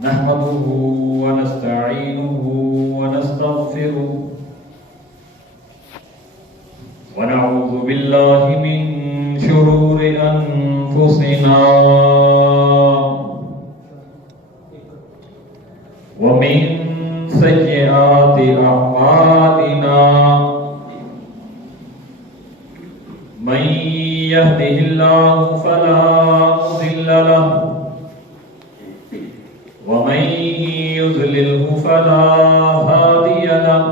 نحمده ونستعينه ونستغفره ونعوذ بالله من شرور أنفسنا ومن سيئات أعمالنا من يهده الله فلا مضل له ومن يضلله فلا هادي له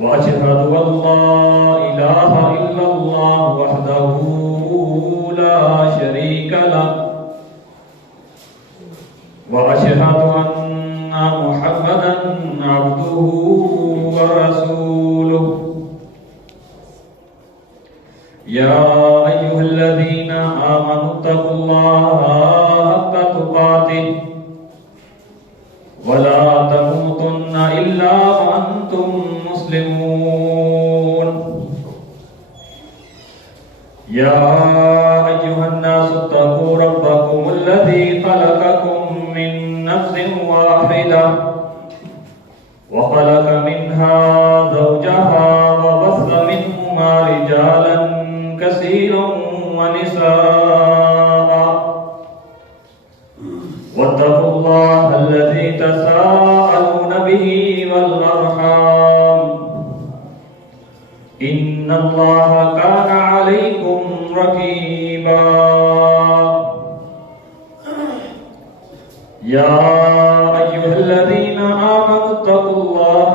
وأشهد أن لا إله إلا الله وحده لا شريك له وأشهد أن محمدا عبده ورسوله يا أيها الذين آمنوا اتقوا الله حق تقاته ولا تموتن إلا وأنتم مسلمون يا أيها الناس اتقوا ربكم الذي خلقكم من نفس واحدة وخلق منها زوجها وبث منهما رجالا كثيرا ونساء واتقوا الله الذي تساءلون به والأرحام إن الله كان عليكم رقيبا يا أيها الذين آمنوا اتقوا الله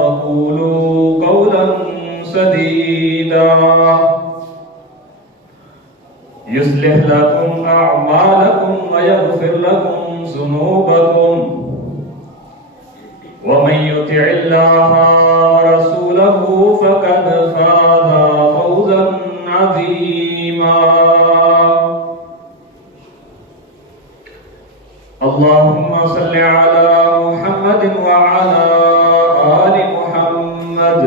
وقولوا قولا سديدا يصلح لكم أعمالكم ويغفر لكم ذنوبكم ومن يطع الله ورسوله فقد فاز فوزا عظيما اللهم صل على محمد وعلى آل محمد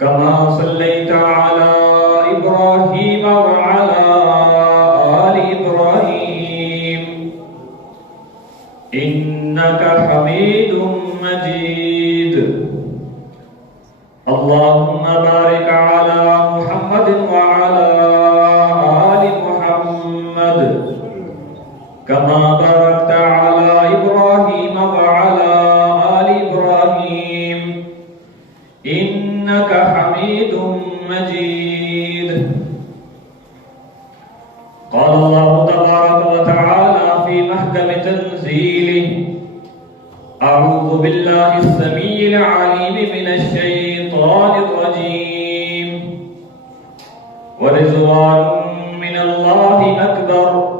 كما صليت على إبراهيم وعلى آل إبراهيم إنك حميد مجيد اللهم بارك على محمد وعلى آل محمد كما باركت على إبراهيم وعلى آل إبراهيم إنك حميد مجيد قال الله تبارك وتعالى في محكم تنزيله أعوذ بالله السميع العليم من الشيطان الرجيم ورضوان من الله أكبر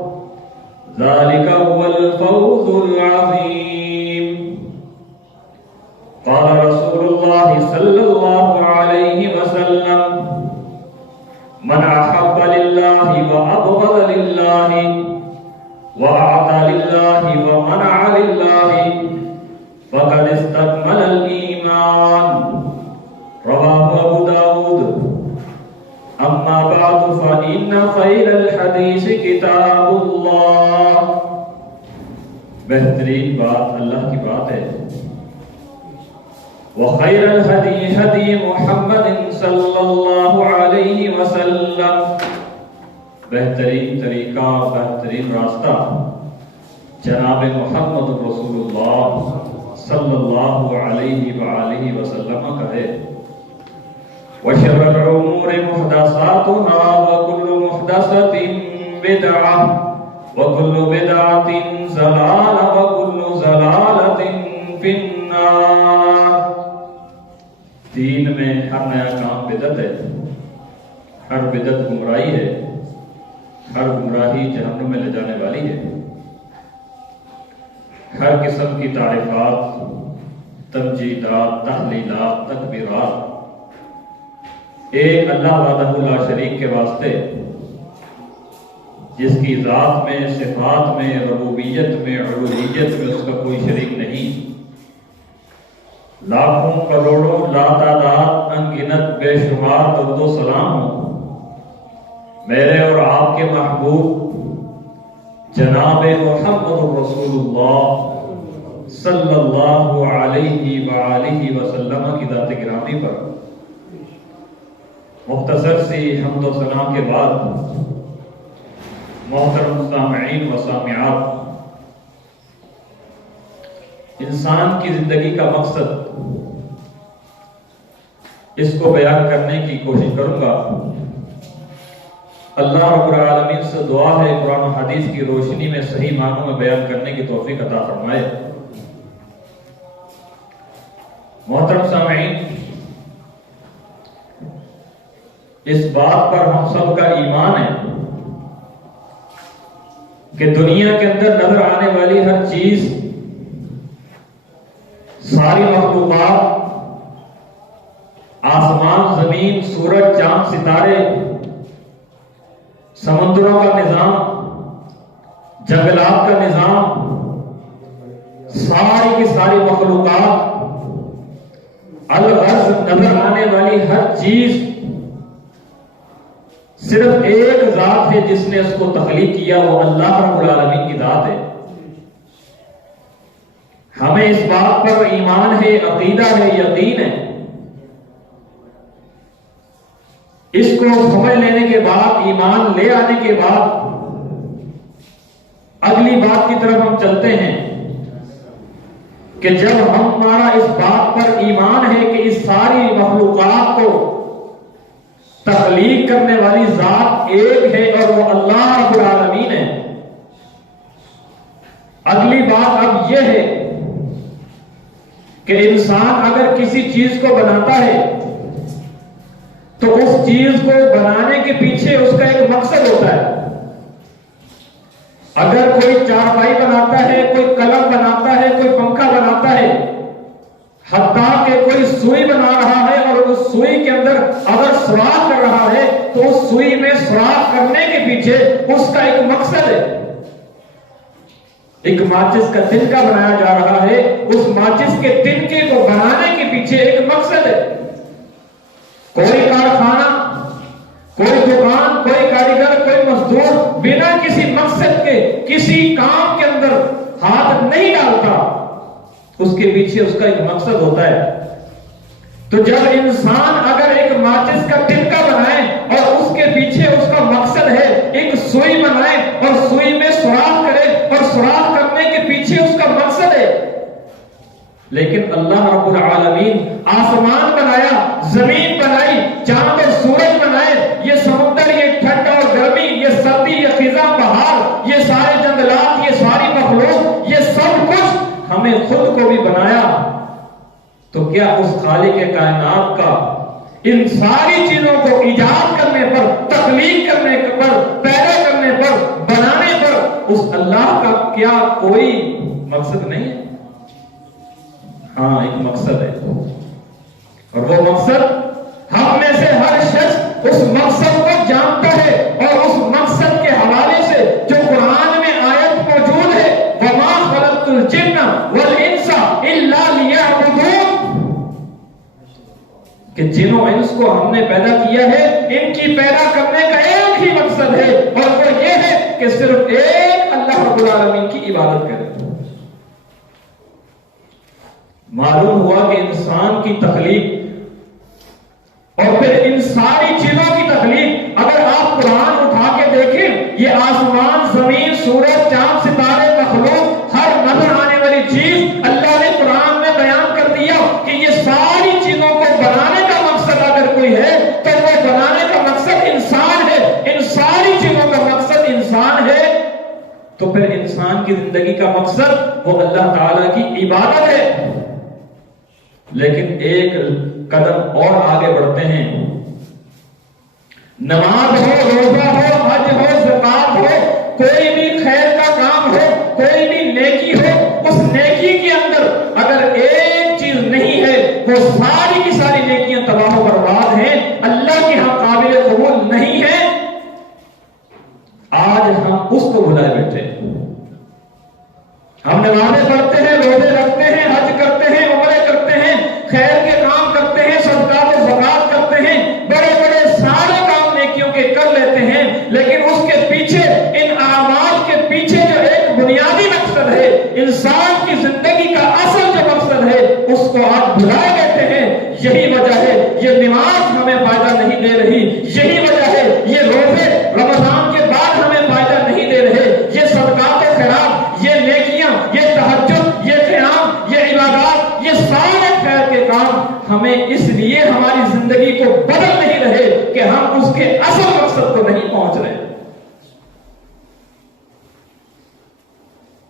ذلك هو الفوز العظيم قال رسول الله صلى الله عليه وسلم من أحب لله وأبغض لله وأعطى لله ومنع لله فقد استكمل الإيمان رواه أبو داود أما بعد فإن خير الحديث كتاب الله بہترین بات اللہ کی بات ہے وخير الهدي هدي محمد صلى الله عليه وسلم بہترین طریقہ بہترین راستہ جناب محمد رسول اللہ صلی اللہ علیہ وآلہ وسلم کا ہے وشر الأمور محدثاتها وكل محدثة بدعة وكل بدعة ضلالة وكل ضلالة في النار دین میں ہر نیا کام بدعت ہے ہر بدعت گمراہی ہے ہر گمراہی جہنم میں لے جانے والی ہے ہر قسم کی تعریفات تمجیدات تحلیلات تکبیرات ایک اللہ وحدہ لا شریک کے واسطے جس کی ذات میں صفات میں ربوبیت میں الوہیت میں اس کا کوئی شریک نہیں لاکھوں کروڑوں لاتعداد انگنت بے شمار درود و سلام ہوں میرے اور آپ کے محبوب جناب محمد رسول اللہ صلی اللہ علیہ وآلہ وسلم کی ذات گرامی پر مختصر سی حمد و ثنا کے بعد محترم سامعین و سامعات، انسان کی زندگی کا مقصد اس کو بیان کرنے کی کوشش کروں گا۔ اللہ رب العالمین سے دعا ہے قرآن و حدیث کی روشنی میں صحیح معنوں میں بیان کرنے کی توفیق عطا فرمائے۔ محترم سامعین، اس بات پر ہم سب کا ایمان ہے کہ دنیا کے اندر نظر آنے والی ہر چیز، ساری مخلوقات، آسمان، زمین، سورج، چاند، ستارے، سمندروں کا نظام، جنگلات کا نظام، ساری کی ساری مخلوقات، الغرض نظر آنے والی ہر چیز صرف ایک ذات ہے جس نے اس کو تخلیق کیا، وہ اللہ رب العالمین کی ذات ہے۔ ہمیں اس بات پر ایمان ہے، عقیدہ ہے، یقین ہے۔ اس کو سمجھ لینے کے بعد، ایمان لے آنے کے بعد اگلی بات کی طرف ہم چلتے ہیں کہ جب ہمارا اس بات پر ایمان ہے کہ اس ساری مخلوقات کو تخلیق کرنے والی ذات ایک ہے اور وہ اللہ رب العالمین ہے، اگلی بات اب یہ ہے کہ انسان اگر کسی چیز کو بناتا ہے تو اس چیز کو بنانے کے پیچھے اس کا ایک مقصد ہوتا ہے۔ اگر کوئی چارپائی بناتا ہے، کوئی قلم بناتا ہے، کوئی پنکھا بناتا ہے، حتیٰ کہ کوئی سوئی بنا رہا ہے اور اس سوئی کے اندر اگر سوراخ کر رہا ہے تو اس سوئی میں سوراخ کرنے کے پیچھے اس کا ایک مقصد ہے۔ ایک ماچس کا تنکا بنایا جا رہا ہے، اس ماچس کے تنکے کو بنانے کے پیچھے ایک مقصد ہے۔ کوئی کارخانہ، کوئی دکان، کوئی کاریگر، کوئی مزدور بنا کسی مقصد کے کسی کام کے اندر ہاتھ نہیں ڈالتا، اس کے پیچھے اس کا ایک مقصد ہوتا ہے۔ تو جب انسان اگر ایک ماچس کا تنکا بنائے اور اس کے پیچھے اس کا مقصد ہے، ایک سوئی بنائے اور سوئی میں سوراخ کرے اور سوراخ کرنے کے پیچھے اس کا مقصد ہے، لیکن اللہ رب العالمین آسمان بنایا، زمین بنائی، چاند اور سورج بنائے، یہ سمندر، یہ ٹھنڈ اور گرمی، یہ سردی، یہ خزاں، بہار، یہ سارے جنگلات، یہ ساری مخلوق، یہ سب کچھ ہمیں خود کو بھی بنایا، تو کیا اس خالق کائنات کا ان ساری چیزوں کو ایجاد کرنے پر، تخلیق کرنے پر، پیدا کرنے پر، بنانے پر اس اللہ کا کیا کوئی مقصد نہیں ہے؟ ہاں، ایک مقصد ہے، اور وہ مقصد ہم میں سے ہر شخص اس مقصد کو جانتا ہے، اور اس مقصد کے حوالے سے جو قرآن میں آیت موجود ہے، وَمَا خَلَقْتُ الْجِنَّ وَالْإِنسَ إِلَّا لِيَعْبُدُونِ، کہ جن و انس کو ہم نے پیدا کیا ہے، ان کی پیدا کرنے کا ایک ہی مقصد ہے، اور وہ یہ ہے کہ صرف ایک اللہ رب العالمین کی عبادت کریں۔ معلوم ہوا کہ انسان کی تخلیق اور پھر ان ساری چیزوں کی تخلیق، اگر آپ قرآن اٹھا کے دیکھیں، یہ آسمان، زمین، سورج، چاند، ستارے، مخلوق، ہر نظر آنے والی چیز اللہ نے قرآن میں بیان کر دیا کہ یہ ساری چیزوں کو بنانے کا مقصد اگر کوئی ہے تو وہ بنانے کا مقصد انسان ہے، ان ساری چیزوں کا مقصد انسان ہے، تو پھر انسان کی زندگی کا مقصد وہ اللہ تعالیٰ کی عبادت ہے۔ لیکن ایک قدم اور آگے بڑھتے ہیں، نماز ہو، روزہ ہو، حج ہو، زکات ہو، کوئی بھی خیر کا کام ہو، کوئی بھی نیکی ہو، اس نیکی کے اندر اگر ایک چیز نہیں ہے، وہ ساری کی ساری نیکیاں تباہ و برباد ہیں، اللہ کے ہاں قابل قبول نہیں ہے۔ آج ہم اس کو بھلائے بیٹھے ہیں، ہم نمازیں پڑھتے ہیں، روزے رکھتے ہیں، حج کرتے ہیں، عمرے کرتے ہیں، خیر کے کام کرتے ہیں، صدقات و زکات کرتے ہیں، بڑے بڑے سارے کام نیکیوں کے کر لیتے ہیں، لیکن اس کے پیچھے، ان اعمال کے پیچھے انسان کی زندگی کا اصل جو مقصد ہے اس کو آپ بھلائے دیتے ہیں. یہی وجہ ہے یہ نماز ہمیں فائدہ نہیں دے رہی, یہی وجہ ہے یہ روزے رمضان کے بعد ہمیں فائدہ نہیں دے رہے, یہ صدقات و خیرات, یہ نیکیاں, یہ تہجد, یہ قیام, یہ عبادات, یہ سارے خیر کے کام ہمیں اس لیے ہماری زندگی کو بدل نہیں رہے کہ ہم اس کے اصل مقصد کو نہیں پہنچ رہے.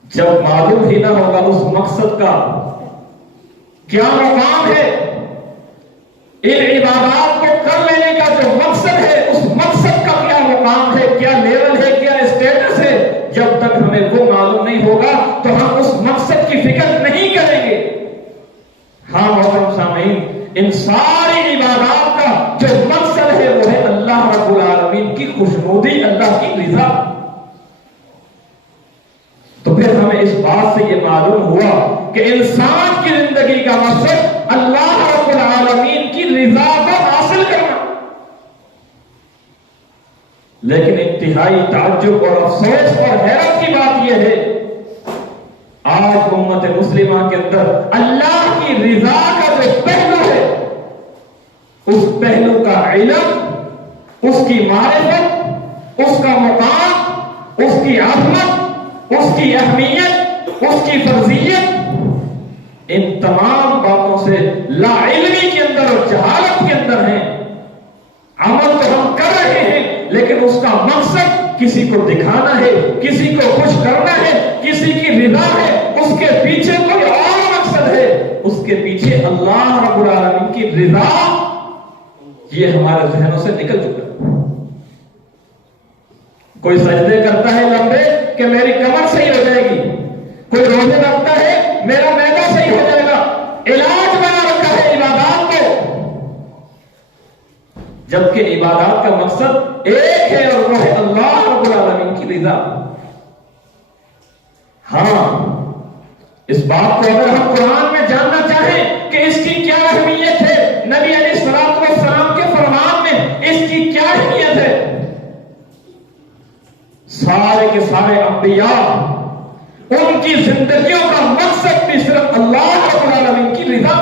جب معلوم ہی نہ ہوگا اس مقصد کا کیا مقام ہے, ان عبادات کو کر لینے کا جو مقصد ہے اس مقصد کا کیا مقام ہے, کیا لیول ہے, کیا اسٹیٹس ہے, جب تک ہمیں وہ معلوم نہیں ہوگا تو ہم اس مقصد کی فکر نہیں کریں گے. ہاں محترم سامعین, ان ساری عبادات کا جو مقصد ہے وہ ہے اللہ رب العالمین کی خوشنودی, اللہ کی رضا. تو پھر ہمیں اس بات سے یہ معلوم ہوا کہ انسان کی زندگی کا مقصد اللہ رب العالمین کی رضا کو حاصل کرنا. لیکن انتہائی تعجب اور افسوس اور حیرت کی بات یہ ہے, آج امت مسلمہ کے اندر اللہ کی رضا کا جو پہلو ہے اس پہلو کا علم, اس کی معرفت, اس کا مقام, اس کی عظمت, اس کی اہمیت, اس کی فرضیت, ان تمام باتوں سے لا علمی کے اندر اور جہالت کے اندر ہیں. عمل تو ہم کر رہے ہیں لیکن اس کا مقصد کسی کو دکھانا ہے, کسی کو خوش کرنا ہے, کسی کی رضا ہے, اس کے پیچھے کوئی اور مقصد ہے, اس کے پیچھے اللہ رب العالمین کی رضا, یہ ہمارے ذہنوں سے نکل چکا ہے. کوئی سجدے کرتا ہے لمبے کہ میری کمر صحیح ہو جائے گی, کوئی روزے رکھتا ہے میرا معدہ صحیح ہو جائے گا, علاج بنا رکھا ہے عبادات کو, جبکہ عبادات کا مقصد ایک ہے اور وہ ہے اللہ رب العالمین کی رضا. ہاں, اس بات کو اگر ہم قرآن میں جاننا چاہیں کہ اس کی کیا اہمیت ہے, نبی علیہ الصلوۃ والسلام کے فرمان میں اس کی کیا اہمیت ہے, سارے کے سارے انبیاء ان کی زندگیوں کا مقصد بھی صرف اللہ رب العالمین کی رضا.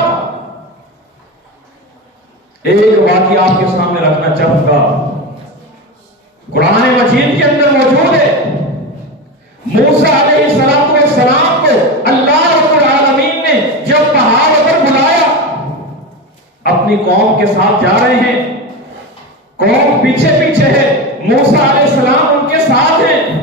ایک واقعہ آپ کے سامنے رکھنا چاہوں گا, قرآن مجید کے اندر موجود ہے. موسیٰ علیہ السلام کو اللہ رب العالمین نے جب پہاڑ پر بلایا, اپنی قوم کے ساتھ جا رہے ہیں, قوم پیچھے پیچھے ہے, موسیٰ علیہ السلام ان کے ساتھ ہیں,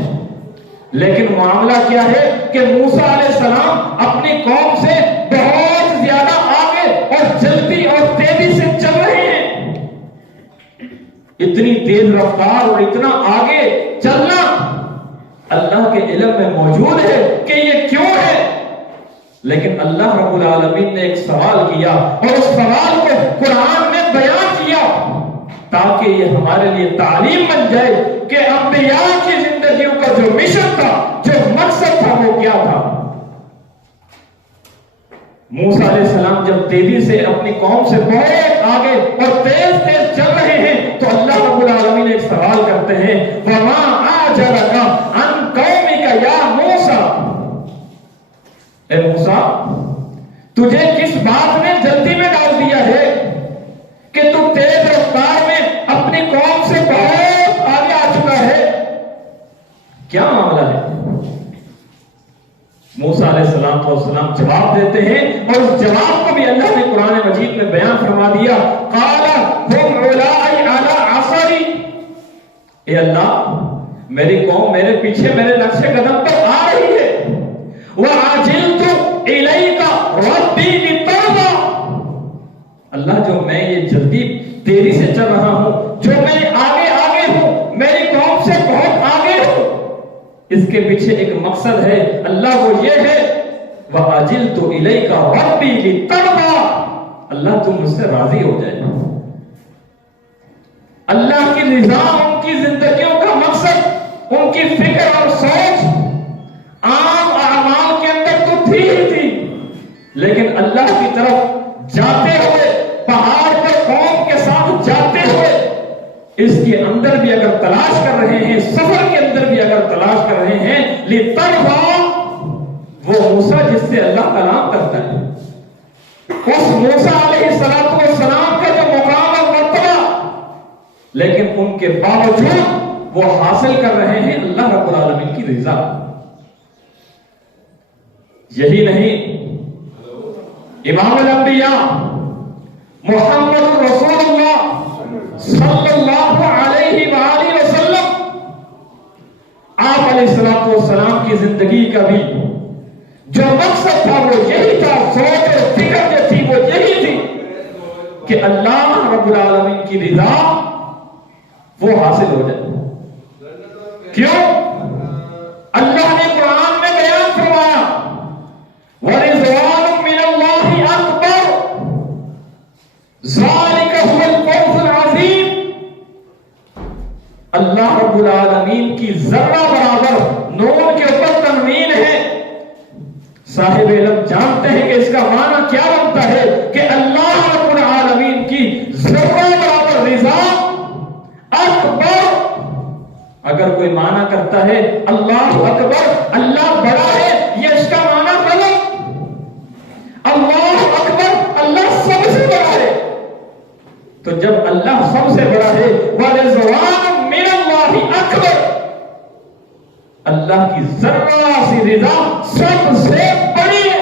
لیکن معاملہ کیا ہے کہ موسیٰ علیہ السلام اپنی قوم سے بہت زیادہ آگے اور جلدی اور تیزی سے چل رہے ہیں. اتنی تیز رفتار اور اتنا آگے چلنا اللہ کے علم میں موجود ہے کہ یہ کیوں ہے, لیکن اللہ رب العالمین نے ایک سوال کیا اور اس سوال کو قرآن نے بیان کیا تاکہ یہ ہمارے لیے تعلیم بن جائے کہ انبیاء کی زندگیوں کا جو مشن تھا, جو مقصد تھا, وہ کیا تھا. موسیٰ علیہ السلام جب تیزی سے اپنی قوم سے بہت آگے اور تیز تیز چل رہے ہیں تو اللہ رب العالمین ایک سوال کرتے ہیں, وَمَا أَعْجَلَكَ عَنْ قَوْمِكَ يَا مُوسَىٰ, اے موسیٰ تجھے کس بات نے جلدی میں ڈال دیا ہے کہ تو تیز رفتار میں اپنی قوم سے بہت آگے آ چکا ہے, کیا معاملہ ہے. موسیٰ علیہ السلام جواب دیتے ہیں اور اس جواب کو بھی اللہ نے قرآن مجید میں بیان فرما دیا. قَالَ هُمْ عُلَاءِ عَلَىٰ عَصَرِي, اے اللہ میری قوم میرے پیچھے میرے نقش قدم پر آ رہی ہے. وَعَجِلْتُ إِلَيْكَ رَبِّي لِتَرْضَىٰ, اللہ جو میں یہ جلدی تیزی سے چل رہا ہوں, جو میں آگے آگے ہوں, میری قوم سے بہت آگے ہوں, اس کے پیچھے ایک مقصد ہے اللہ, وہ یہ ہے وَعَجِلْتُ إِلَيْكَ رَبِّي لِتَرْضَىٰ, اللہ تم مجھ سے راضی ہو جائے. اللہ کی رضا ان کی زندگیوں کا مقصد, ان کی فکر اور سوچ عام اعمال کے اندر تو تھی ہی تھی, لیکن اللہ کی طرف جاتے ہوئے, پہاڑ پر قوم کے ساتھ جاتے ہوئے, اس کے اندر بھی اگر تلاش کر رہے ہیں, سفر کے اندر بھی اگر تلاش کر رہے ہیں, لِتَرْضَىٰ, وہ موسیٰ جس سے اللہ کلام کرتا ہے، اس موسیٰ علیہ السلام کا جو مقام اور مرتبہ، لیکن ان کے باوجود وہ حاصل کر رہے ہیں اللہ رب العالمین کی رضا۔ یہی نہیں، امام الانبیاء محمد رسول اللہ صلی اللہ علیہ وآلہ وسلم، آپ علیہ السلام کی زندگی کا بھی جو مقصد تھا وہ یہی تھا، سوچ اور فکر جو تھی وہ یہی تھی کہ اللہ رب العالمین کی رضا وہ حاصل ہو جائے۔ کیوں؟ اللہ نے قرآن میں بیان فرمایا وَرِضْوَانٌ مِّنَ اللَّهِ أَكْبَرُ ذَلِكَ هُوَ الْفَوْزُ الْعَظِيمُ۔ اللہ رب العالمین کی ذرہ برابر نون کے اوپر تنوین ہے۔ صاحب علم جانتے ہیں کہ اس کا معنی کیا بنتا ہے کہ اللہ رب العالمین کی ذرہ برابر رضا اکبر۔ اگر کوئی معنی کرتا ہے اللہ اکبر، اللہ بڑا ہے، یہ اس کا معنی غلط۔ اللہ اکبر، اللہ سب سے بڑا ہے۔ تو جب اللہ سب سے بڑا ہے وَرِضْوَانٌ مِّنَ اللَّهِ أَكْبَرُ، اللہ کی ذرہ سی رضا سب سے بڑی ہے۔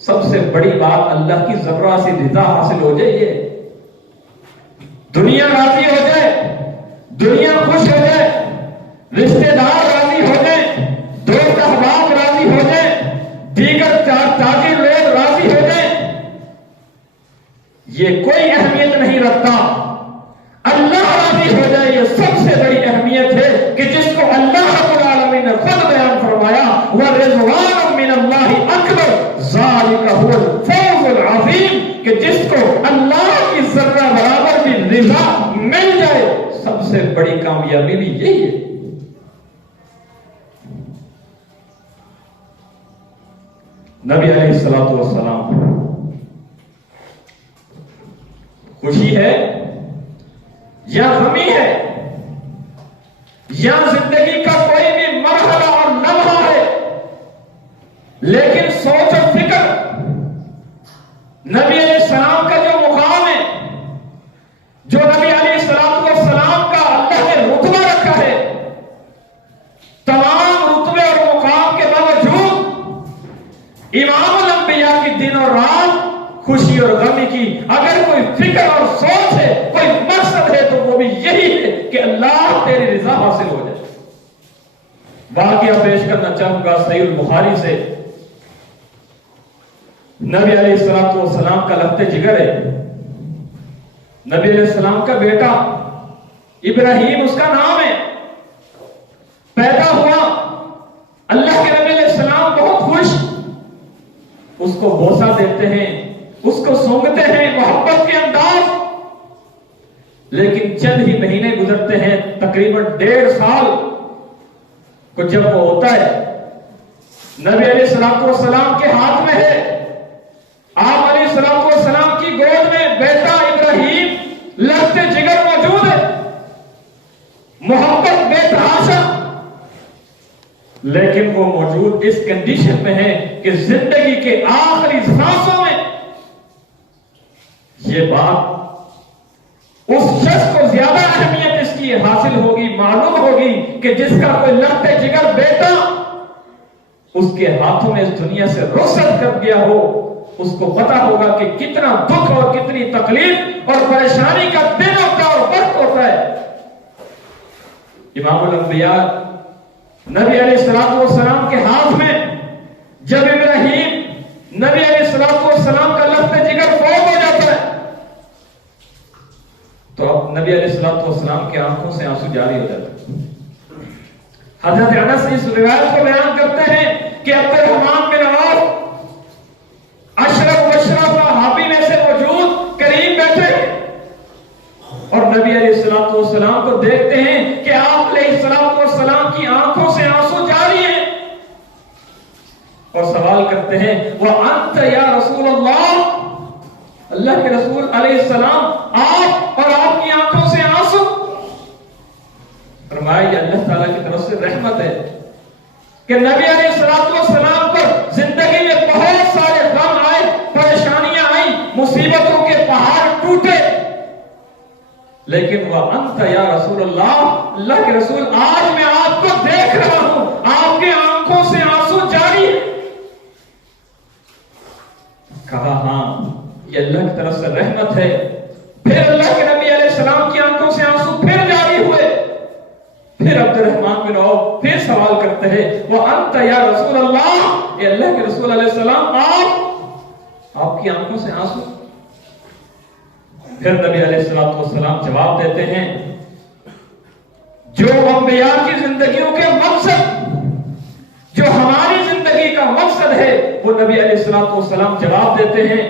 سب سے بڑی بات اللہ کی ذرہ سی رضا حاصل ہو جائے، دنیا راضی ہو جائے، دنیا خوش ہو جائے، رشتہ دار راضی ہو جائیں، دوست احباب راضی ہو جائیں، دیگر تاجر لوگ راضی ہو جائیں، یہ کوئی اہمیت نہیں رکھتا۔ اللہ راضی ہو جائے یہ سب سے بڑی اہمیت ہے، کہ جس کو اللہ رب العالمین نے خود بیان فرمایا وَرِضْوَانٌ مِّنَ اللَّهِ أَكْبَرُ ذَلِكَ هُوَ الْفَوْزُ الْعَظِيمُ، کہ جس کو اللہ کی ذرہ برابر بھی رضا مل جائے، سب سے بڑی کامیابی بھی یہی ہے۔ نبی علیہ السلام خوشی ہے یا غمی ہے یا زندگی کا کوئی بھی مرحلہ اور لمحہ ہے، لیکن سوچ اور فکر نبی علیہ السلام کا جو مقام ہے، جو نبی علیہ السلام کا اللہ نے رتبہ رکھا ہے، تمام رتبے اور مقام کے باوجود امام الانبیاء کی دن اور رات خوشی اور غمی کی اگر کوئی فکر اور سوچ ہے، کوئی مقصد ہے، تو وہ بھی یہی ہے کہ اللہ تیری رضا حاصل ہو جائے۔ واقعہ پیش کرنا چاہوں گا صحیح البخاری سے۔ نبی علیہ السلام کا لگتے جگر ہے، نبی علیہ السلام کا بیٹا ابراہیم اس کا نام ہے، پیدا ہوا، اللہ کے نبی علیہ السلام بہت خوش، اس کو بوسہ دیتے ہیں، اس کو سونگتے ہیں محبت کے انداز، لیکن چند ہی مہینے گزرتے ہیں، تقریباً 1.5 سال کو جب وہ ہوتا ہے، نبی علیہ السلام کے ہاتھ میں ہے، آپ علیہ السلام کی گود میں بیٹا ابراہیم لگتے جگر موجود ہے، محبت بے تحاشا، لیکن وہ موجود اس کنڈیشن میں ہے کہ زندگی کے آخری سانسوں میں یہ بات اس شخص کو زیادہ اہمیت اس کی حاصل ہوگی، معلوم ہوگی کہ جس کا کوئی لگتے جگر بیٹا اس کے ہاتھوں میں اس دنیا سے رخصت کر گیا ہو، اس کو پتا ہوگا کہ کتنا دکھ اور کتنی تکلیف اور پریشانی کا دن ہوتا ہے اور وقت ہوتا ہے۔ امام الانبیاء نبی علیہ السلام کے ہاتھ میں جب ابراہیم نبی علیہ السلام کا لگتے جگر فوت ہو جاتا ہے، تو اب نبی علیہ السلام کی آنکھوں سے آنسو جاری ہو جاتا ہے۔ حضرت انس اس روایت کو بیان کرتے ہیں کہ عبد الرحمن بن عوف اشرف صحابی میں سے موجود قریب بیٹھے اور نبی علیہ السلام کو دیکھتے ہیں کہ آپ علیہ السلام کی آنکھوں سے آنسو جاری ہیں، اور سوال کرتے ہیں وَأَنْتَ يَا رسول اللہ، اللہ کے رسول علیہ السلام آپ اور آپ کی آنکھوں سے آنسو؟ فرمایا یہ اللہ تعالیٰ کی طرف سے رحمت ہے کہ نبی علیہ السلام پر لیکن وہ انت یا رسول اللہ، اللہ کے رسول آج میں آپ کو دیکھ رہا ہوں، آپ کے آنکھوں سے آنسو جاری ہے۔ کہا ہاں یہ اللہ کی طرف سے رحمت ہے۔ پھر اللہ کے نبی علیہ السلام کی آنکھوں سے آنسو پھر جاری ہوئے۔ پھر عبد الرحمن بن عوف پھر سوال کرتے ہیں وہ انت یا رسول اللہ، اے اللہ کے رسول علیہ السلام آپ کی آنکھوں سے آنسو؟ پھر نبی علیہ السلام جواب دیتے ہیں جو انبیاء کی زندگیوں کے مقصد، جو ہماری زندگی کا مقصد ہے، وہ نبی علیہ السلام جواب دیتے ہیں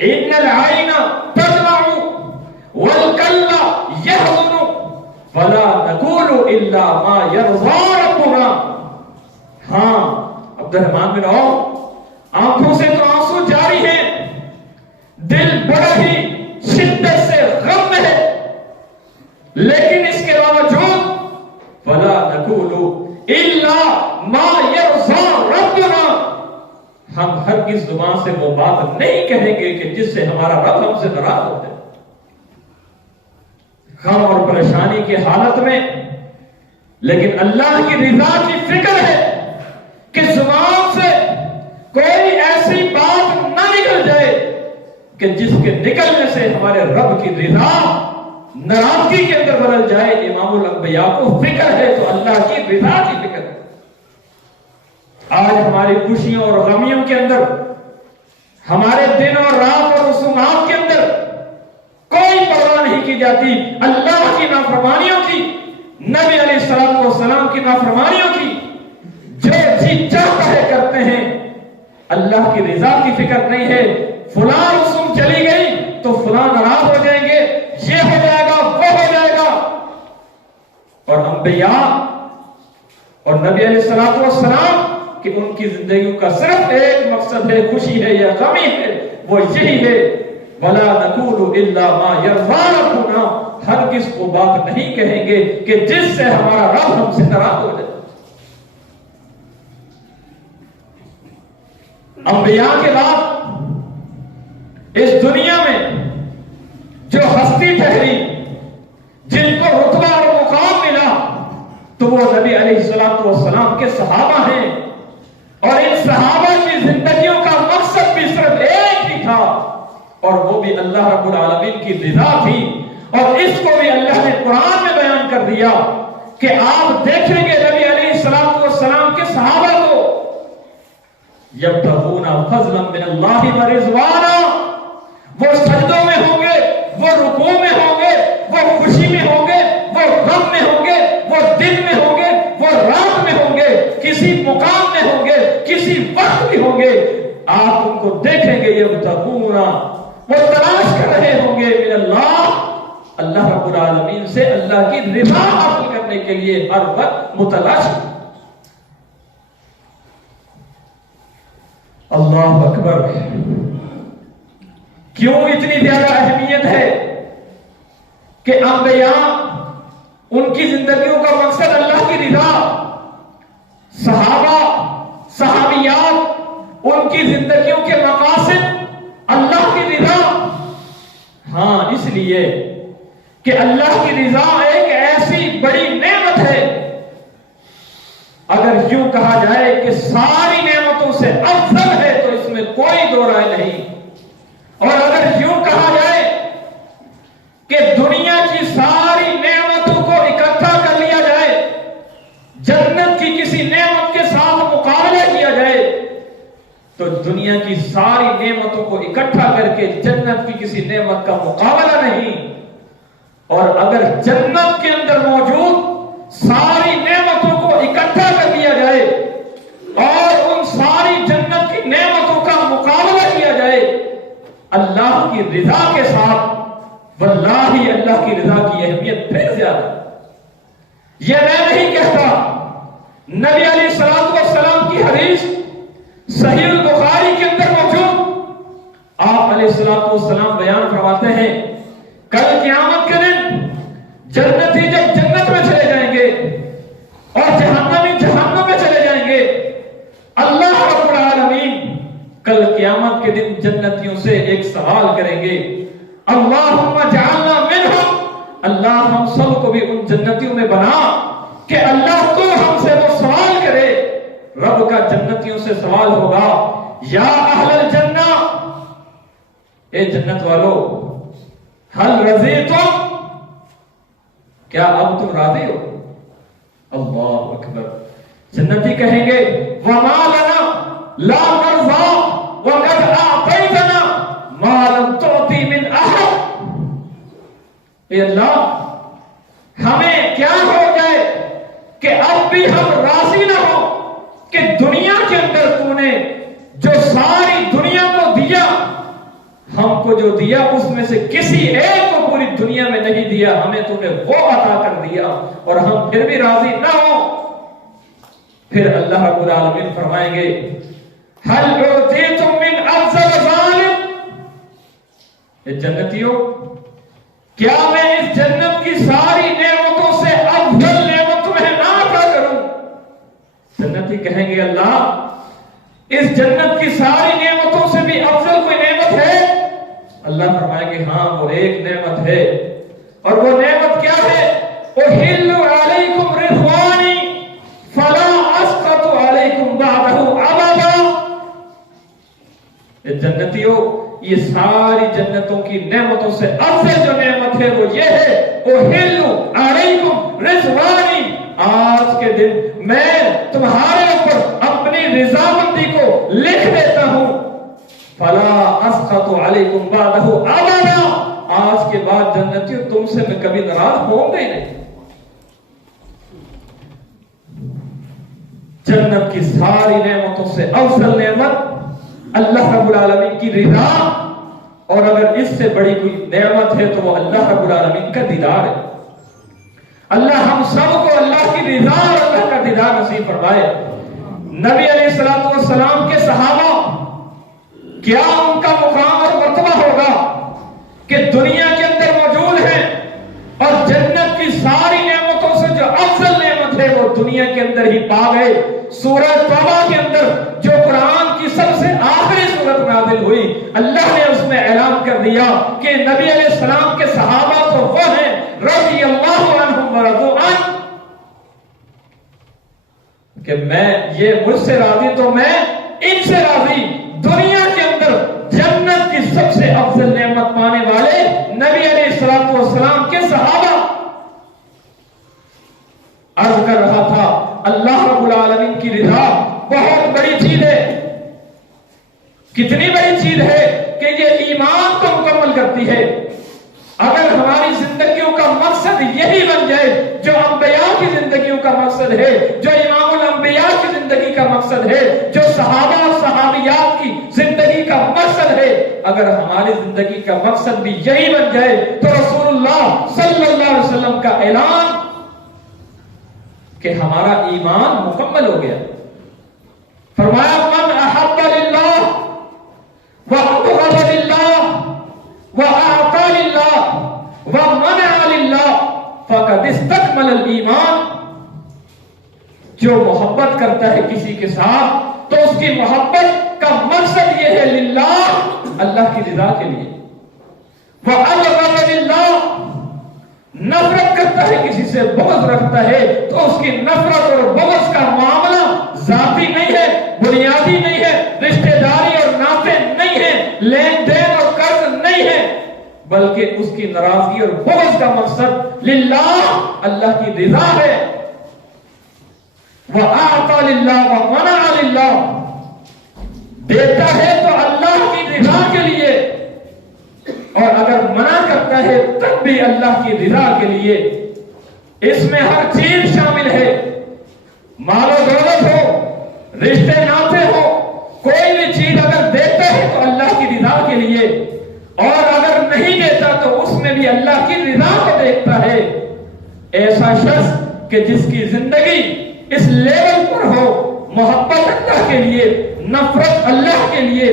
ان العین تدمع والقلب يحزن فلا نقول الا ما يرضى ربنا۔ ہاں عبد الرحمن بن عوف آنکھوں سے تو آنسو جاری ہیں، دل بڑا ہی شدت سے غم میں ہے، لیکن اس کے باوجود فلا نقول الا ما يرضى ربنا، ہم ہرگز زبان سے وہ بات نہیں کہیں گے کہ جس سے ہمارا رب ہم سے ناراض ہوتے۔ غم اور پریشانی کی حالت میں لیکن اللہ کی رضا کی فکر ہے کہ زبان سے کوئی ایسی بات نہ نکل جائے کہ جس کے نکلنے سے ہمارے رب کی رضا ناراضگی کے اندر بدل جائے۔ امام الانبیاء کو فکر ہے تو اللہ کی رضا کی فکر ہے۔ آج ہماری خوشیوں اور غمیوں کے اندر، ہمارے دن اور رات اور رسومات کے اندر کوئی پرواہ نہیں کی جاتی اللہ کی نافرمانیوں کی، نبی علیہ السلام کی نافرمانیوں کی۔ جو جی چاہتا ہے کرتے ہیں، اللہ کی رضا کی فکر نہیں ہے۔ فلاں رسوم چلی گئی تو فلاں ناراض ہو جائیں گے، یہ ہو جائے گا، وہ ہو جائے گا۔ اور انبیاء اور نبی علیہ السلام کہ ان کی زندگیوں کا صرف ایک مقصد ہے، خوشی ہے یا غمی ہے، وہ یہی ہے وَلَا نَقُولُ إِلَّا مَا يَرْضَى رَبُّنَا، ہرگز وہ بات نہیں کہیں گے کہ جس سے ہمارا رب ہم سے ناراض ہو جائے۔ انبیاء کے بعد اس دنیا میں جو ہستی ٹھہری، جن کو رتبہ اور مقام ملا، تو وہ نبی علیہ السلام کے صحابہ ہیں۔ اور ان صحابہ کی زندگیوں کا مقصد بھی صرف ایک ہی تھا، اور وہ بھی اللہ رب العالمین کی رضا تھی۔ اور اس کو بھی اللہ نے قرآن میں بیان کر دیا کہ آپ دیکھیں گے نبی علیہ السلام کے صحابہ کو یبتغون فضلا من اللہ ورضوانا، وہ سجدوں میں ہوں گے، وہ رکوع میں ہوں گے، وہ خوشی میں ہوں گے، وہ غم میں ہوں گے، وہ دن میں ہوں گے، وہ رات میں ہوں گے، کسی مقام میں ہوں گے، کسی وقت بھی ہوں گے، آپ ان کو دیکھیں گے یبتغون، وہ تلاش کر رہے ہوں گے من اللہ، اللہ رب العالمین سے اللہ کی رضا حاصل کرنے کے لیے ہر وقت متلاش۔ اللہ اکبر، کیوں اتنی زیادہ اہمیت ہے کہ انبیاء ان کی زندگیوں کا مقصد اللہ کی رضا، صحابہ صحابیات ان کی زندگیوں کے مقاصد اللہ کی رضا؟ ہاں اس لیے کہ اللہ کی رضا ایک ایسی بڑی نعمت ہے، اگر یوں کہا جائے کہ ساری نعمتوں سے افضل ہے تو اس میں کوئی دو رائے نہیں، اور اگر یوں کہا جائے کہ دنیا کی ساری نعمتوں کو اکٹھا کر لیا جائے، جنت کی کسی نعمت کے ساتھ مقابلہ کیا جائے، تو دنیا کی ساری نعمتوں کو اکٹھا کر کے جنت کی کسی نعمت کا مقابلہ نہیں۔ اور اگر جنت کے اندر موجود ساری نعمتوں کو اکٹھا کر دیا جائے اور ان ساری جنت کی نعمتوں کا مقابلہ کیا جائے اللہ کی رضا کے ساتھ، واللہ اللہ کی رضا کی اہمیت پھر زیادہ۔ یہ میں نہیں کہتا، نبی علیہ السلام کی حدیث صحیح البخاری کے اندر موجود، آپ علیہ السلام بیان فرماتے ہیں کل قیامت کے دن جنتی جب جنت میں چلے جائیں گے اور جہنمی جہنم میں چلے جائیں گے، اللہ رب العالمین کل قیامت کے دن جنتیوں سے ایک سوال کریں گے، اللہم اجعلنا منہم، اللہ ہم سب کو بھی ان جنتیوں میں بنا کہ اللہ تو ہم سے وہ سوال کرے. رب کا جنتیوں سے سوال ہوگا یا اہل الجنہ، اے جنت والو، ہل رضیتم، کیا اب تم راضی ہو؟ اللہ اکبر. جنتی کہیں گے وما لنا لا نرضى وقد اعطيتنا ما لم تعطي من احد. اے اللہ، ہمیں کیا ہو جائے کہ اب بھی ہم راضی نہ ہو کہ دنیا کے اندر تو نے جو ساری دنیا کو دیا، ہم کو جو دیا اس میں سے کسی ایک کو پوری دنیا میں نہیں دیا، ہمیں تو نے وہ عطا کر دیا اور ہم پھر بھی راضی نہ ہو. پھر اللہ رب العالمین فرمائیں گے هل اعطيتم من افضل ظالم. اے جنتیوں، کیا میں اس جنت کی ساری نعمتوں سے افضل نعمت تمہیں نہ عطا کروں؟ جنتی کہیں گے اللہ، اس جنت کی ساری نعمتوں سے بھی افضل کوئی نعمت ہے؟ اللہ فرمائیں گے ہاں، وہ ایک نعمت ہے. اور وہ نعمت کیا ہے؟ احل علیکم رضوانی فلا اسقط علیکم بعدہ ابدا. جنتیوں، یہ ساری جنتوں کی نعمتوں سے افضل جو نعمت ہے وہ یہ ہے احل علیکم رضوانی، آج کے دن میں تمہارے اوپر اپنی رضامندی کو لکھ دیتا ہوں. فلا اسقط علیکم بعدہ ابدا، آج کے بعد جنتیوں تم سے میں کبھی ناراض ہوں گے نہیں. جنت کی ساری نعمتوں سے افضل نعمت اللہ رب العالمین کی رضا، اور اگر اس سے بڑی کوئی نعمت ہے تو وہ اللہ رب العالمین کا دیدار ہے. اللہ ہم سب کو اللہ کی رضا اور اللہ کا دیدار نصیب فرمائے. نبی علیہ الصلوۃ والسلام کے صحابہ، کیا ان کا مقام اور مرتبہ ہوگا کہ دنیا کے اندر موجود ہیں اور جنت کی ساری نعمتوں سے جو افضل نعمت ہے وہ دنیا کے اندر ہی پا گئے. سورہ توبہ کے اندر جو قرآن کی سب سے آخری سورت نازل ہوئی، اللہ نے اس میں اعلان کر دیا کہ نبی علیہ السلام کے صحابہ تو وہ ہیں رضی اللہ عنہم ورضوا عنہ، کہ میں یہ مجھ سے راضی تو میں ان سے راضی. دنیا کے اندر جنت کی سب سے افضل نعمت پانے والے نبی علیہ السلام کے صحابہ. عرض کر رہا تھا اللہ رب العالمین کی رضا بہت بڑی چیز ہے. کتنی بڑی چیز ہے کہ یہ ایمان کو مکمل کرتی ہے. اگر ہماری زندگیوں کا مقصد یہی بن جائے جو انبیاء کی زندگیوں کا مقصد ہے، جو امام الانبیاء کی زندگی کا مقصد ہے، جو صحابہ اور صحابیات کی زندگی کا مقصد ہے، اگر ہماری زندگی کا مقصد بھی یہی بن جائے تو رسول اللہ صلی اللہ علیہ وسلم کا اعلان کہ ہمارا ایمان مکمل ہو گیا. فرمایا من احب للہ وابغض للہ واعطى للہ ومنع للہ فقد استكمل الایمان. جو محبت کرتا ہے کسی کے ساتھ تو اس کی محبت کا مقصد یہ ہے للہ، اللہ کی رضا کے لیے. وابغض للہ، نفرت کرتا ہے کسی سے، بغض رکھتا ہے تو اس کی نفرت اور بغض کا معاملہ ذاتی نہیں ہے، بنیادی نہیں ہے، رشتہ داری اور ناطے نہیں ہے، لین دین اور قرض نہیں ہے، بلکہ اس کی ناراضگی اور بغض کا مقصد للہ، اللہ کی رضا ہے. وَأَعْطَى لِلَّهِ وَمَنَعَ لِلَّهِ، دیتا ہے تو اللہ کی رضا کے لیے، اور اگر منع کرتا ہے تب بھی اللہ کی رضا کے لیے. اس میں ہر چیز شامل ہے، مال و دولت ہو، رشتے ناطے ہو، کوئی بھی چیز اگر دیتا ہے تو اللہ کی رضا کے لیے، اور اگر نہیں دیتا تو اس میں بھی اللہ کی رضا کو دیکھتا ہے. ایسا شخص کہ جس کی زندگی اس لیول پر ہو، محبت اللہ کے لیے، نفرت اللہ کے لیے،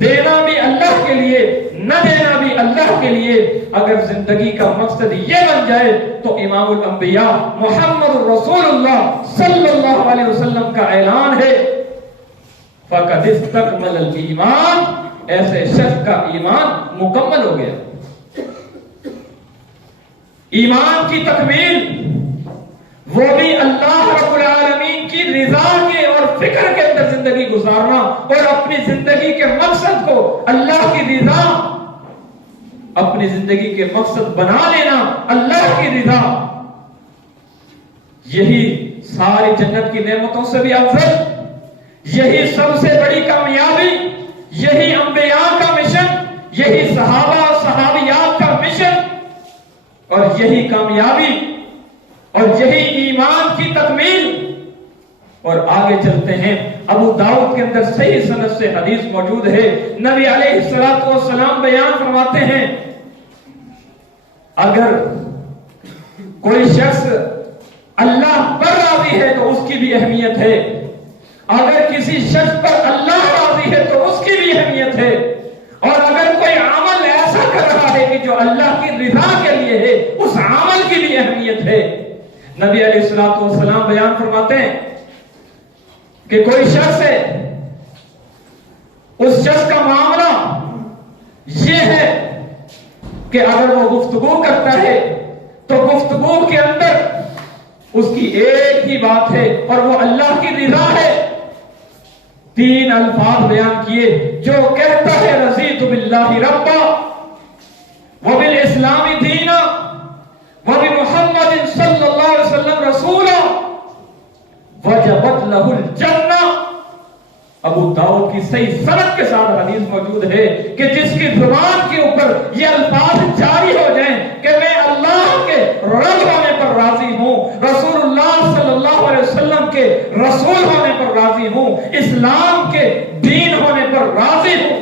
دینا بھی اللہ کے لیے، نہ دینا بھی اللہ کے لیے، اگر زندگی کا مقصد یہ بن جائے تو امام الانبیاء محمد رسول اللہ صلی اللہ علیہ وسلم کا اعلان ہے فقد استکمل الایمان، ایسے شخص کا ایمان مکمل ہو گیا. ایمان کی تکمیل وہ بھی اللہ رب العالمین کی رضا کے اور فکر کے اندر زندگی گزارنا اور اپنی زندگی کے مقصد کو اللہ کی رضا اپنی زندگی کے مقصد بنا لینا، اللہ کی رضا، یہی ساری جنت کی نعمتوں سے بھی افضل، یہی سب سے بڑی کامیابی، یہی انبیاء کا مشن، یہی صحابہ صحابیات کا مشن، اور یہی کامیابی اور یہی ایمان کی تکمیل۔ اور آگے چلتے ہیں، ابو داؤد کے اندر صحیح سند سے حدیث موجود ہے، نبی علیہ الصلوۃ والسلام بیان فرماتے ہیں اگر کوئی شخص اللہ پر راضی ہے تو اس کی بھی اہمیت ہے، اگر کسی شخص پر اللہ راضی ہے تو اس کی بھی اہمیت ہے، اور اگر کوئی عمل ایسا کر رہا ہے کہ جو اللہ کی رضا کے لیے ہے اس عمل کی بھی اہمیت ہے۔ نبی علیہ الصلوۃ والسلام بیان فرماتے ہیں کہ کوئی شخص ہے، اس شخص کا معاملہ یہ ہے کہ اگر وہ گفتگو کرتا ہے تو گفتگو کے اندر اس کی ایک ہی بات ہے اور وہ اللہ کی رضا ہے۔ 3 الفاظ بیان کیے، جو کہتا ہے رضیت باللہ ربا وبالاسلام دینا وبمحمد صلی اللہ علیہ وسلم رسولا وجبت لہ الجنہ۔ ابو داؤد کی صحیح سند کے ساتھ حدیث موجود ہے کہ جس کی زبان کے اوپر یہ الفاظ جاری ہو جائیں کہ میں اللہ کے رب ہونے پر راضی ہوں، رسول اللہ صلی اللہ علیہ وسلم کے رسول ہونے پر راضی ہوں، اسلام کے دین ہونے پر راضی ہوں،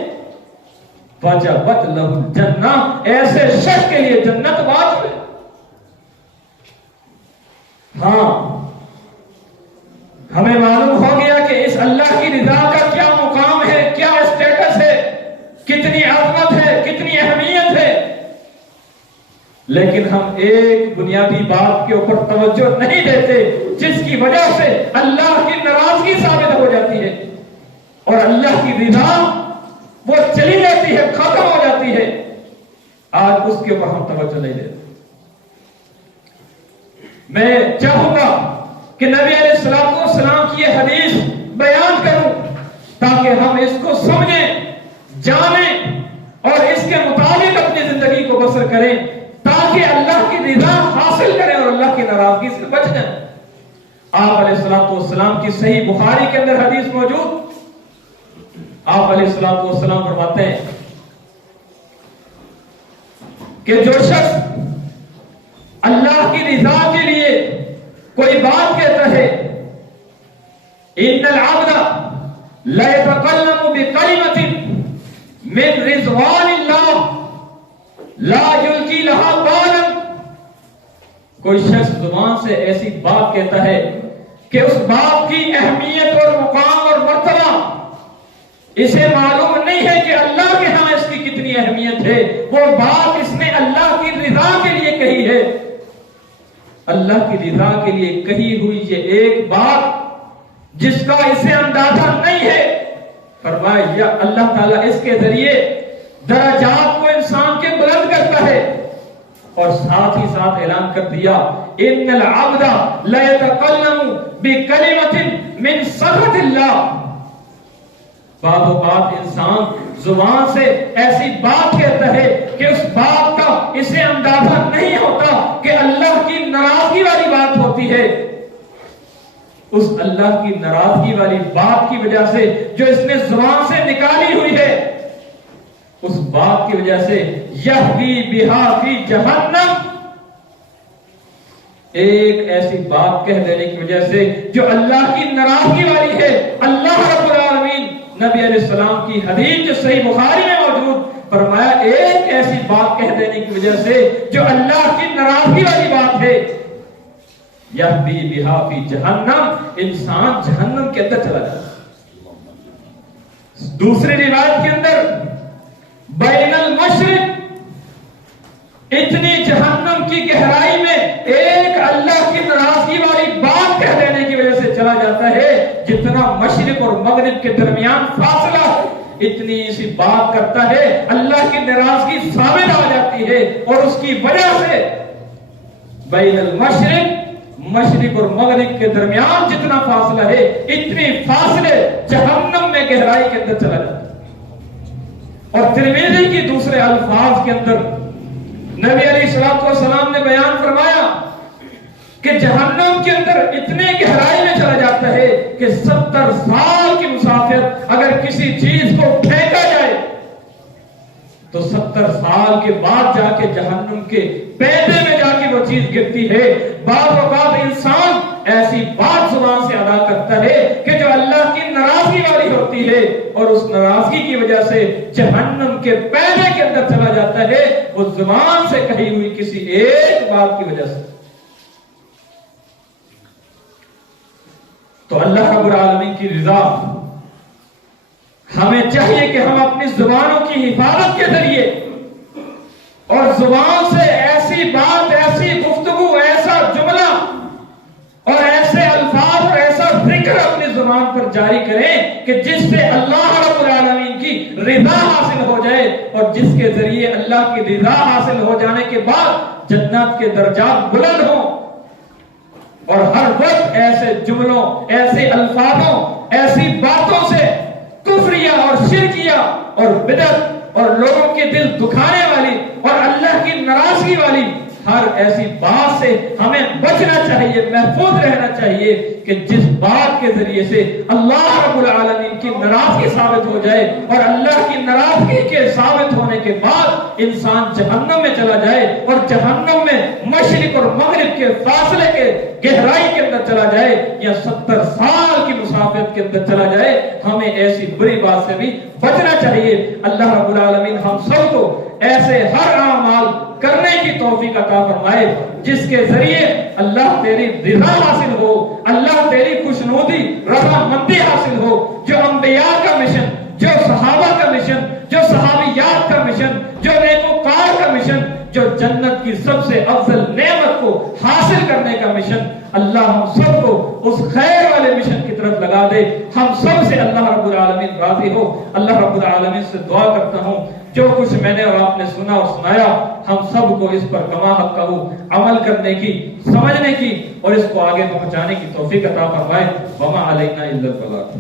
وجبت لہ الجنہ، ایسے شخص کے لیے جنت واجب ہے۔ ہاں، ہمیں معلوم ہو گیا کہ اس اللہ کی رضا کا کیا مقام ہے، کیا اسٹیٹس ہے، کتنی عظمت ہے، کتنی اہمیت ہے، لیکن ہم ایک بنیادی بات کے اوپر توجہ نہیں دیتے جس کی وجہ سے اللہ کی ناراضگی ثابت ہو جاتی ہے اور اللہ کی رضا وہ چلی جاتی ہے، ختم ہو جاتی ہے۔ آج اس کے اوپر ہم توجہ نہیں دیتے۔ میں چاہوں گا کہ نبی علیہ الصلوۃ والسلام کی یہ حدیث بیان کروں تاکہ ہم اس کو سمجھیں، جانیں اور اس کے مطابق اپنی زندگی کو بسر کریں تاکہ اللہ کی رضا حاصل کریں اور اللہ کی ناراضگی سے بچ جائیں۔ آپ علیہ الصلوۃ والسلام کی صحیح بخاری کے اندر حدیث موجود، آپ علیہ الصلوۃ والسلام فرماتے ہیں کہ جو شخص اللہ کی رضا کے لیے کوئی بات کہتا ہے، ان العبد لا يتكلم بكلمة من رضوان الله لا يلقي لها بالا، کوئی شخص زبان سے ایسی بات کہتا ہے کہ اس بات کی اہمیت اور مقام اور مرتبہ اسے معلوم نہیں ہے کہ اللہ کے ہاں اس کی کتنی اہمیت ہے، وہ بات اس نے اللہ کی رضا کے لیے کہی ہے، اللہ کی رضا کے لیے کہی ہوئی یہ ایک بات جس کا اسے اندازہ نہیں ہے، فرمایا یا اللہ تعالیٰ اس کے ذریعے درجات کو انسان کے بلند کرتا ہے، اور ساتھ ہی ساتھ اعلان کر دیا ان العبد لا يتكلم بكلمة من سخط اللہ، بعض اوقات انسان زبان سے ایسی بات کہتا ہے کہ اس بات کا اسے اندازہ نہیں ہوتا کہ اللہ کی ناراضگی والی بات ہوتی ہے، اس اللہ کی ناراضگی والی بات کی وجہ سے جو اس نے زبان سے نکالی ہوئی ہے، اس بات کی وجہ سے یہوی بہا فی جہنم، ایک ایسی بات کہہ دینے کی وجہ سے جو اللہ کی ناراضگی والی ہے، اللہ رب العالمین نبی علیہ السلام کی حدیث جو صحیح بخاری میں موجود فرمایا ایک ایسی بات کہہ دینے کی وجہ سے جو اللہ کی ناراضگی والی بات ہے، یہوی بہا فی جہنم، انسان جہنم کے اندر چلا جاتا ہے۔ دوسری روایت کے اندر بین المشرق، اتنی جہنم کی گہرائی میں ایک اللہ کی ناراضگی والی بات کہہ دینے کی وجہ سے چلا جاتا ہے جتنا مشرق اور مغرب کے درمیان فاصلہ، اتنی سی بات کرتا ہے اللہ کی ناراضگی ثابت آ جاتی ہے اور اس کی وجہ سے بین المشرق، مشرق اور مغرب کے درمیان جتنا فاصلہ ہے اتنی فاصلے جہنم میں گہرائی کے اندر چلا جاتا ہے۔ اور ترمذی کی دوسرے الفاظ کے اندر نبی علیہ الصلوۃ والسلام نے بیان فرمایا کہ جہنم کے اندر اتنے گہرائی میں چلا جاتا ہے کہ 70 سال کی مسافت اگر کسی چیز کو پھینکا جائے تو 70 سال کے بعد جا کے جہنم کے پیندے میں جا کے وہ چیز گرتی ہے۔ بعض اوقات انسان ایسی بات زبان سے ادا کرتا ہے کہ جو اللہ کی ناراضگی والی ہوتی ہے اور اس ناراضگی کی وجہ سے جہنم کے پیندے کے اندر چلا جاتا ہے، وہ زبان سے کہی ہوئی کسی ایک بات کی وجہ سے۔ تو اللہ رب العالمین کی رضا، ہمیں چاہیے کہ ہم اپنی زبانوں کی حفاظت کے ذریعے اور زبان سے ایسی بات، ایسی گفتگو، ایسا جملہ اور ایسے الفاظ اور ایسا ذکر اپنی زبان پر جاری کریں کہ جس سے اللہ رب العالمین کی رضا حاصل ہو جائے اور جس کے ذریعے اللہ کی رضا حاصل ہو جانے کے بعد جنت کے درجات بلند ہوں۔ اور ہر وقت ایسے جملوں، ایسے الفاظوں، ایسی باتوں سے کفریہ اور شرکیہ اور بدعت اور لوگوں کے دل دکھانے والی اور اللہ کی ناراضگی والی ہر ایسی بات سے ہمیں بچنا چاہیے، محفوظ رہنا چاہیے کہ جس بات کے ذریعے سے اللہ رب العالمین کی ناراضگی ثابت ہو جائے اور اللہ کی ناراضگی کے ثابت ہونے کے بعد انسان جہنم میں چلا جائے اور جہنم میں مشرق اور مغرب کے فاصلے کے گہرائی کے اندر چلا جائے یا 70 سال کی مسافت کے اندر چلا جائے۔ ہمیں ایسی بری بات سے بھی بچنا چاہیے۔ اللہ رب العالمین ہم سب کو ایسے ہر اعمال کرنے کی توفیق عطا فرمائے جس کے ذریعے اللہ تیری رضا حاصل ہو، اللہ تیری خوشنودی، رضامندی حاصل ہو۔ جو انبیاء کا مشن، جو صحابہ کا مشن، جو صحابیات کا مشن، جو نیکوکار کا مشن، جو جنت کی سب سے افضل نعمت کو حاصل کرنے کا مشن، اللہ ہم سب کو اس خیر والے مشن کی طرف لگا دے۔ ہم سب سے اللہ رب العالمین راضی ہو۔ اللہ رب العالمین سے دعا کرتا ہوں جو کچھ میں نے اور آپ نے سنا اور سنایا، ہم سب کو اس پر کما حق عمل کرنے کی، سمجھنے کی اور اس کو آگے پہنچانے کی توفیق عطا فرمائے۔ وما علینا الا البلاغ۔